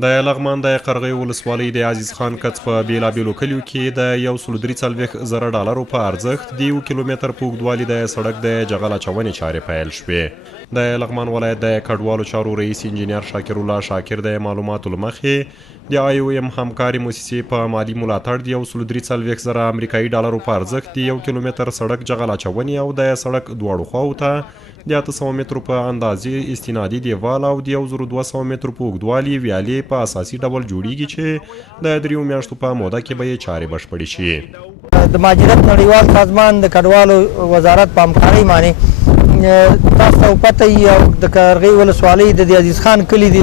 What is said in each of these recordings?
د لغمان د قرغیو ولسوالۍ د عزیز خان کڅ په بیلابیلو کلیو کې د $143,000 په ارزښت د 1 کیلومتر په اوږدوالي د سړک د جغل اچونې چارې پیل شوې. د لغمان ولایت د کډوالو چارو رئیس انجینیر شاکر الله شاکر د معلوماتو له مخې د IOM همکاري موسسې په مالي ملاتړ د $143,000 امریکایي په ارزښت د 1 کیلومتر سړک جغل اچونې او د سړک دواړو خواو ته د 800 مترو په اندازې استنادي دیوال او د 1200 مترو په اوږدوالي ویالې په اساسي ډول جوړیږي چې د 3 میاشتو په موده کې به یې چارې بشپړې شي. د مهاجرت نړیوال سازمان د کډوالو وزارت په همکارۍ باندې تاسو ته پته وي او د قرغیو ولسوالۍ د عزیز خان کلي د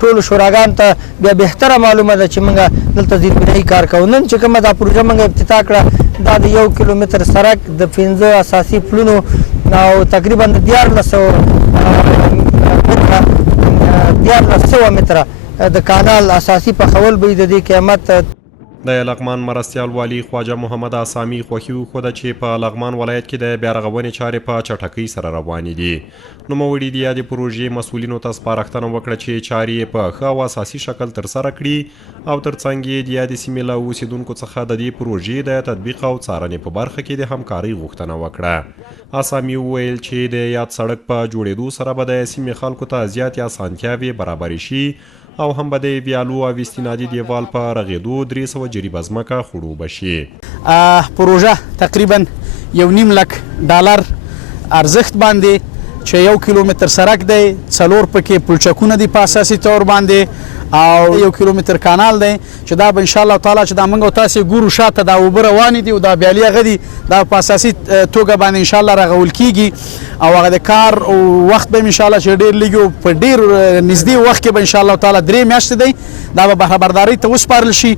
ټولو شوراګانو ته بیا بهتره معلومه ده چې موږ دلته زیربنایي کار کوو. نن چې کومه دا پروژه موږ افتتاح کړه دا د 1 کیلومتر سړک د 15 اساسي پلونو او تقریبا د 1400 متره د کانال اساسي پخول به د دې قیمت. د لغمان مرستیال والی خواجه محمد اسامي خوښي وښوده چې په لغمان ولایت کې د بیارغونې چارې په چټکۍ سره روانې دي. نوموړي د یادې پروژې مسؤلینو ته سپارښتنه وکړه چې چارې په ښه او اساسي شکل ترسره کړي او ترڅنګ یې د یادې سیمې له اوسیدونکو څخه د دې پروژې د تطبیق او څارنې په برخه کې د همکارۍ غوښتنه وکړه. اسامي وویل چې د یاد سړک په جوړېدو سره به د سیمې خلکو ته زیاتې اسانتیاوې برابرې شي او هم به د ویالو او استنادي دیوال په رغېدو 300 جریبه ځمکه خړوبه شي. پروژه تقریبا $1.5 ارزښت باندې چې 1 کیلومتر سړک دی، 4 پکې پلچکونه دي په اساسي طور باندې او 1 کیلومتر کانال دی چې دا به ان شاء الله تعالی چې دا موږ او تاسو ګورو شاته دا اوبه روانې دي او دا بیالي هغه دي دا په اساسي توګه باندې ان شاء الله رغول کیږي او هغه د کار او وخت به ان شاء الله چې ډېر لږ په ډېر نږدې وخت کې به ان شاء الله تعالی 3 میاشتې دی دا به بهرهبردارۍ ته وسپارل شي.